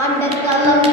பண்டற்காலம்